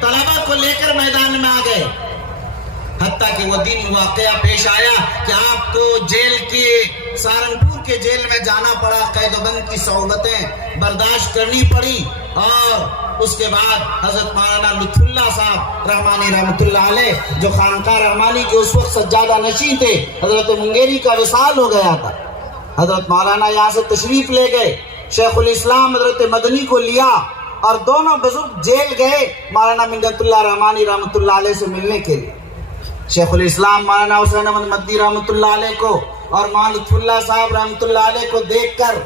طلبہ کو لے کر میدان میں آ گئے، حتیٰ کہ وہ دن واقعہ پیش آیا کہ آپ کو جیل کی سہارنپور کے جیل میں جانا پڑا، قید و بند کی صعوبتیں برداشت کرنی پڑی، اور اس کے بعد حضرت مولانا لطف اللہ صاحب رحمانی رحمۃ اللہ علیہ جو خانقاہ رحمانی کے اس وقت سجادہ نشین تھے، حضرت منگیری کا وصال ہو گیا تھا، حضرت مولانا یہاں سے تشریف لے گئے، شیخ الاسلام حضرت مدنی کو لیا اور دونوں بزرگ جیل گئے مولانا منت اللہ رحمانی رحمۃ اللہ علیہ سے ملنے کے لیے۔ شیخ الاسلام مولانا حسین احمد مدنی رحمۃ اللہ علیہ کو اور مولانا لطف اللہ صاحب رحمۃ اللہ علیہ کو دیکھ کر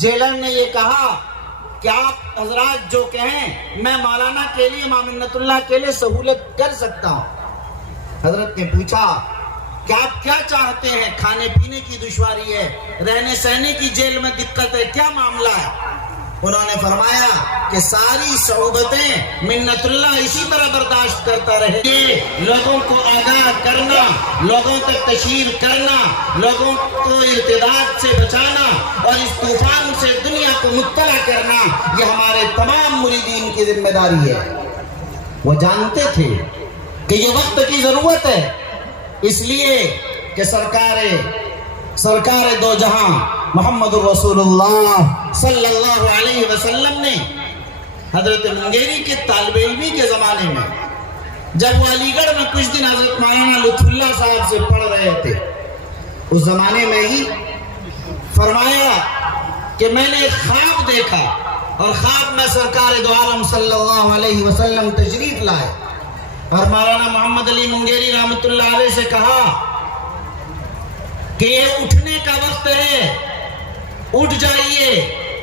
جیلر نے یہ کہا کہ آپ حضرات جو کہیں میں مولانا کے لیے، مولانا منت اللہ کے لیے سہولت کر سکتا ہوں۔ حضرت نے پوچھا کہ آپ کیا چاہتے ہیں؟ کھانے پینے کی دشواری ہے، رہنے سہنے کی جیل میں دقت ہے، کیا معاملہ ہے؟ انہوں نے فرمایا کہ ساری صعوبتیں منت اللہ اسی طرح برداشت کرتا رہے، لوگوں کو آگاہ کرنا، لوگوں تک تشہیر کرنا، لوگوں کو ارتداد سے بچانا اور اس طوفان سے دنیا کو مطلع کرنا، یہ ہمارے تمام مریدین کی ذمہ داری ہے۔ وہ جانتے تھے کہ یہ وقت کی ضرورت ہے، اس لیے کہ سرکار دو جہاں محمد الرسول اللہ صلی اللہ علیہ وسلم نے حضرت منگیری کے طالب علمی کے زمانے میں جب وہ علی گڑھ میں کچھ دن حضرت مولانا لطف اللہ صاحب سے پڑھ رہے تھے، اس زمانے میں ہی فرمایا کہ میں نے ایک خواب دیکھا، اور خواب میں سرکار دو عالم صلی اللہ علیہ وسلم تشریف لائے اور مولانا محمد علی منگیری رحمۃ اللہ علیہ سے کہا کہ یہ اٹھنے کا وقت ہے، اٹھ جائیے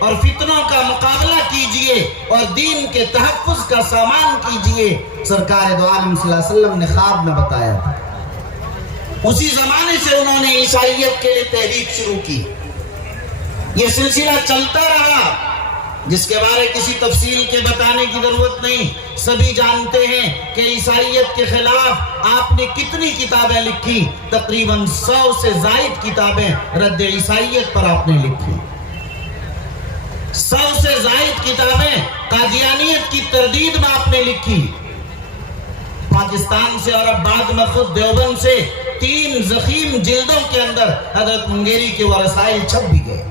اور فتنوں کا مقابلہ کیجئے اور دین کے تحفظ کا سامان کیجئے۔ سرکار دو عالم صلی اللہ علیہ وسلم نے خواب میں بتایا تھا۔ اسی زمانے سے انہوں نے عیسائیت کے لیے تحریک شروع کی، یہ سلسلہ چلتا رہا، جس کے بارے کسی تفصیل کے بتانے کی ضرورت نہیں، سبھی جانتے ہیں کہ عیسائیت کے خلاف آپ نے کتنی کتابیں لکھی، تقریباً 100 سے زائد کتابیں رد عیسائیت پر آپ نے لکھی، 100 سے زائد کتابیں قادیانیت کی تردید میں آپ نے لکھی۔ پاکستان سے اور اب بعد میں خود دیوبند سے 3 ضخیم جلدوں کے اندر حضرت منگیری کے وہ رسائل چھپ بھی گئے۔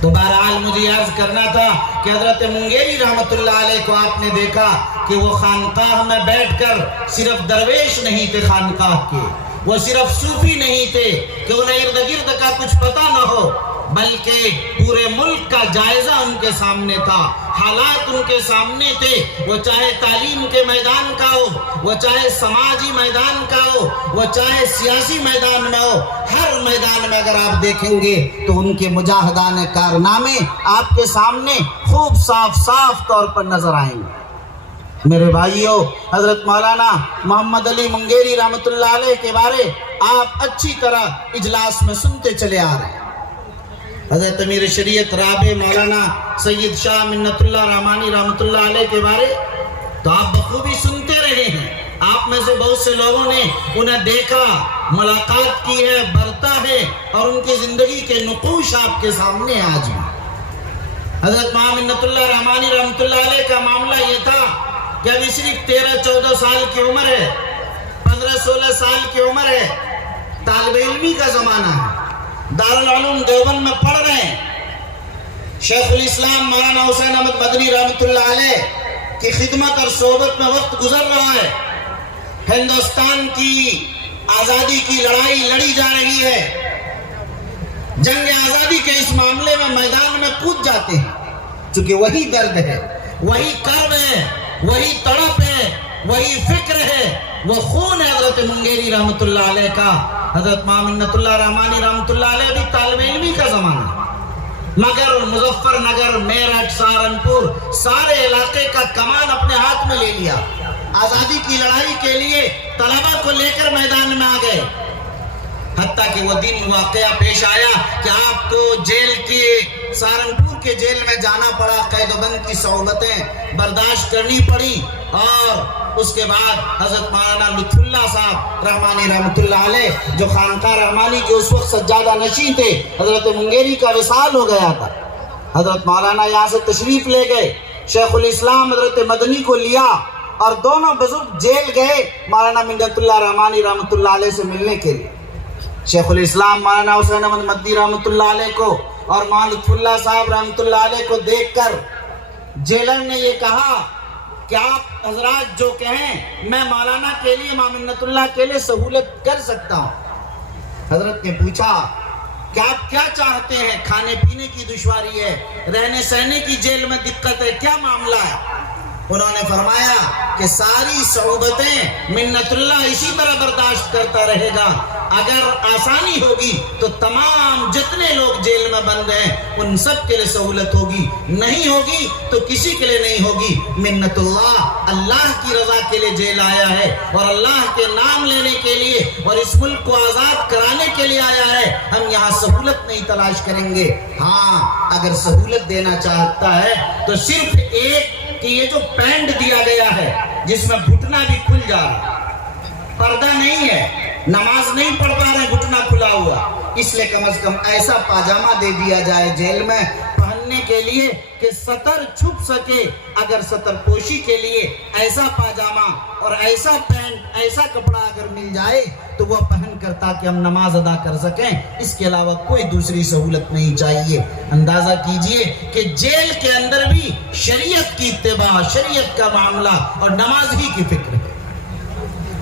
تو بہرحال مجھے عرض کرنا تھا کہ حضرت منگیری رحمت اللہ علیہ کو آپ نے دیکھا کہ وہ خانقاہ میں بیٹھ کر صرف درویش نہیں تھے خانقاہ کے، وہ صرف صوفی نہیں تھے کہ انہیں ارد گرد کا کچھ پتہ نہ ہو، بلکہ پورے ملک کا جائزہ ان کے سامنے تھا، حالات ان کے سامنے تھے، وہ چاہے تعلیم کے میدان کا ہو، وہ چاہے سماجی میدان کا ہو، وہ چاہے سیاسی میدان میں ہو، ہر میدان میں اگر آپ دیکھیں گے تو ان کے مجاہدان کارنامے آپ کے سامنے خوب صاف طور پر نظر آئیں گے۔ میرے بھائیوں، حضرت مولانا محمد علی منگیری رحمت اللہ علیہ کے بارے آپ اچھی طرح اجلاس میں سنتے چلے آ رہے ہیں۔ حضرت امیر شریعت رابع مولانا سید شاہ منت اللہ رحمانی رحمت اللہ علیہ کے بارے تو آپ بخوبی سنتے رہے ہیں، آپ میں سے بہت سے لوگوں نے انہیں دیکھا، ملاقات کی ہے، برتا ہے، اور ان کی زندگی کے نقوش آپ کے سامنے آج بھی۔ حضرت منت اللہ رحمانی رحمت اللہ علیہ کا معاملہ یہ تھا کہ ابھی صرف 13-14 سال کی عمر ہے، 15-16 سال کی عمر ہے، طالب علمی کا زمانہ ہے، دارالعلوم دیوبند میں پڑھ رہے ہیں، شیخ الاسلام مولانا حسین احمد مدنی رحمۃ اللہ علیہ کی خدمت اور صحبت میں وقت گزر رہا ہے، ہندوستان کی آزادی کی لڑائی لڑی جا رہی ہے، جنگ آزادی کے اس معاملے میں میدان میں کود جاتے ہیں، چونکہ وہی درد ہے، وہی کرب ہے، وہی تڑپ ہے، وہی فکر ہے، وہ خون ہے حضرت منگیری رحمت اللہ علیہ کا۔ حضرت منت اللہ رحمانی رحمت اللہ علیہ بھی طالب علمی کا زمانہ، مگر مظفر نگر، میرٹھ، سہارنپور سارے علاقے کا کمان اپنے ہاتھ میں لے لیا، آزادی کی لڑائی کے لیے طلبہ کو لے کر میدان میں آ گئے، حتیٰ کہ وہ دن واقعہ پیش آیا کہ آپ کو جیل کی سہارنپور کے جیل میں جانا پڑا، قید و بند کی صعوبتیں برداشت کرنی پڑی، اور اس کے بعد حضرت مولانا لطف اللہ صاحب رحمانی رحمت اللہ علیہ جو خانقاہ رحمانی کے اس وقت سجادہ نشین تھے، حضرت منگیری کا وصال ہو گیا تھا، حضرت مولانا یہاں سے تشریف لے گئے، شیخ الاسلام حضرت مدنی کو لیا اور دونوں بزرگ جیل گئے مولانا منت اللہ رحمانی رحمۃ اللہ علیہ سے ملنے کے لیے۔ شیخ الاسلام مولانا حسین احمد مدنی رحمۃ اللہ علیہ کو اور مولانا لطف اللہ صاحب رحمۃ اللہ علیہ کو دیکھ کر جیلر نے یہ کہا کہ آپ حضرات جو کہیں میں مولانا کے لیے منت اللہ کے لیے سہولت کر سکتا ہوں۔ حضرت نے پوچھا کہ آپ کیا چاہتے ہیں؟ کھانے پینے کی دشواری ہے، رہنے سہنے کی جیل میں دقت ہے، کیا معاملہ ہے؟ انہوں نے فرمایا کہ ساری صعوبتیں منت اللہ اسی طرح برداشت کرتا رہے گا، اگر آسانی ہوگی تو تمام جتنے لوگ جیل میں بند ہیں ان سب کے لیے سہولت ہوگی، نہیں ہوگی تو کسی کے لیے نہیں ہوگی۔ منت اللہ اللہ کی رضا کے لیے جیل آیا ہے اور اللہ کے نام لینے کے لیے اور اس ملک کو آزاد کرانے کے لیے آیا ہے، ہم یہاں سہولت نہیں تلاش کریں گے۔ ہاں اگر سہولت دینا چاہتا ہے تو صرف ایک کہ یہ جو پینٹ دیا گیا ہے جس میں گھٹنا بھی کھل جا رہا، پردہ نہیں ہے، نماز نہیں پڑھ پا رہے گھٹنا کھلا ہوا، اس لیے کم از کم ایسا پاجامہ دے دیا جائے جیل میں پہننے کے لیے کہ سطر چھپ سکے۔ اگر سطر پوشی کے لیے ایسا پاجامہ اور ایسا پینٹ ایسا کپڑا اگر مل جائے تو وہ پہن کر تاکہ ہم نماز ادا کر سکیں، اس کے علاوہ کوئی دوسری سہولت نہیں چاہیے۔ اندازہ کیجئے کہ جیل کے اندر بھی شریعت کی اتباع، شریعت کا معاملہ اور نماز ہی کی فکر ہے۔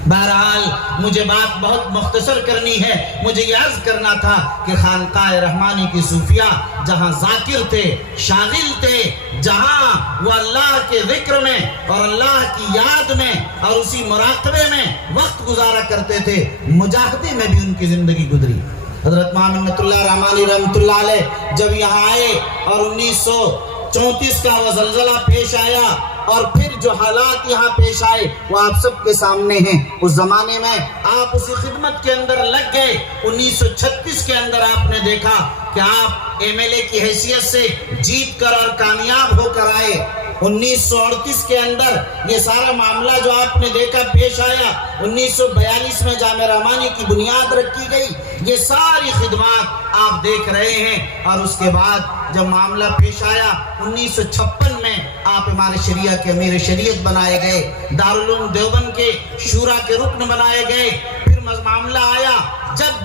بہرحال مجھے بات بہت مختصر کرنی ہے، مجھے یہ عرض کرنا تھا کہ خانقاہ رحمانی کی صوفیہ جہاں ذاکر تھے، شاغل تھے، جہاں وہ اللہ کے ذکر میں اور اللہ کی یاد میں اور اسی مراقبے میں وقت گزارا کرتے تھے، مجاہدے میں بھی ان کی زندگی گزری۔ حضرت منت اللہ رحمانی رحمۃ اللہ علیہ جب یہاں آئے اور 1934 کا وہ زلزلہ پیش آیا اور پھر جو حالات یہاں پیش آئے وہ آپ سب کے سامنے ہیں۔ اس زمانے میں آپ اسی خدمت کے اندر لگ گئے۔ 1936 کے اندر آپ نے دیکھا کہ آپ ایم ایل اے کی حیثیت سے جیت کر اور کامیاب ہو کر آئے۔ 1938 کے اندر یہ سارا معاملہ جو آپ نے دیکھا پیش آیا۔ 1942 میں جامعہ رحمانی کی بنیاد رکھی گئی۔ یہ ساری خدمات آپ دیکھ رہے ہیں اور اس کے بعد جب معاملہ پیش آیا 1956 میں آپ امام شریعہ کے امیر شریعت بنائے گئے، دارالعلوم دیوبند کے شورا کے رکن بنائے گئے۔ پھر معاملہ آیا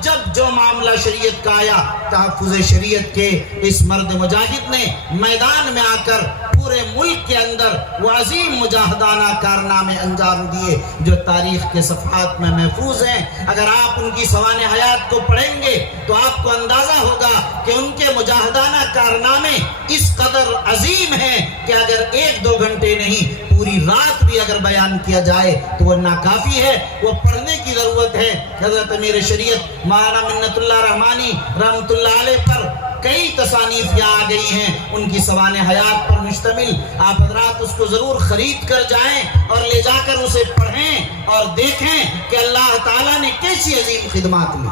جب جو معاملہ شریعت کا آیا، تحفظ شریعت کے اس مرد مجاہد نے میدان میں آ کر پورے ملک کے اندر وہ عظیم مجاہدانہ کارنامے انجام دیے جو تاریخ کے صفحات میں محفوظ ہیں۔ اگر آپ ان کی سوانح حیات کو پڑھیں گے تو آپ کو اندازہ ہوگا کہ ان کے مجاہدانہ کارنامے اس قدر عظیم ہیں کہ اگر 1-2 گھنٹے نہیں پوری رات بھی اگر بیان کیا جائے تو وہ ناکافی ہے، وہ پڑھنے کی ضرورت ہے۔ حضرت امیر شریعت مولانا منت اللہ رحمانی رحمۃ اللہ علیہ پر کئی تصانیف یہاں آ گئی ہیں، ان کی سوانح حیات پر مشتمل۔ آپ حضرات اس کو ضرور خرید کر جائیں اور لے جا کر اسے پڑھیں اور دیکھیں کہ اللہ تعالیٰ نے کیسی عظیم خدمات لی۔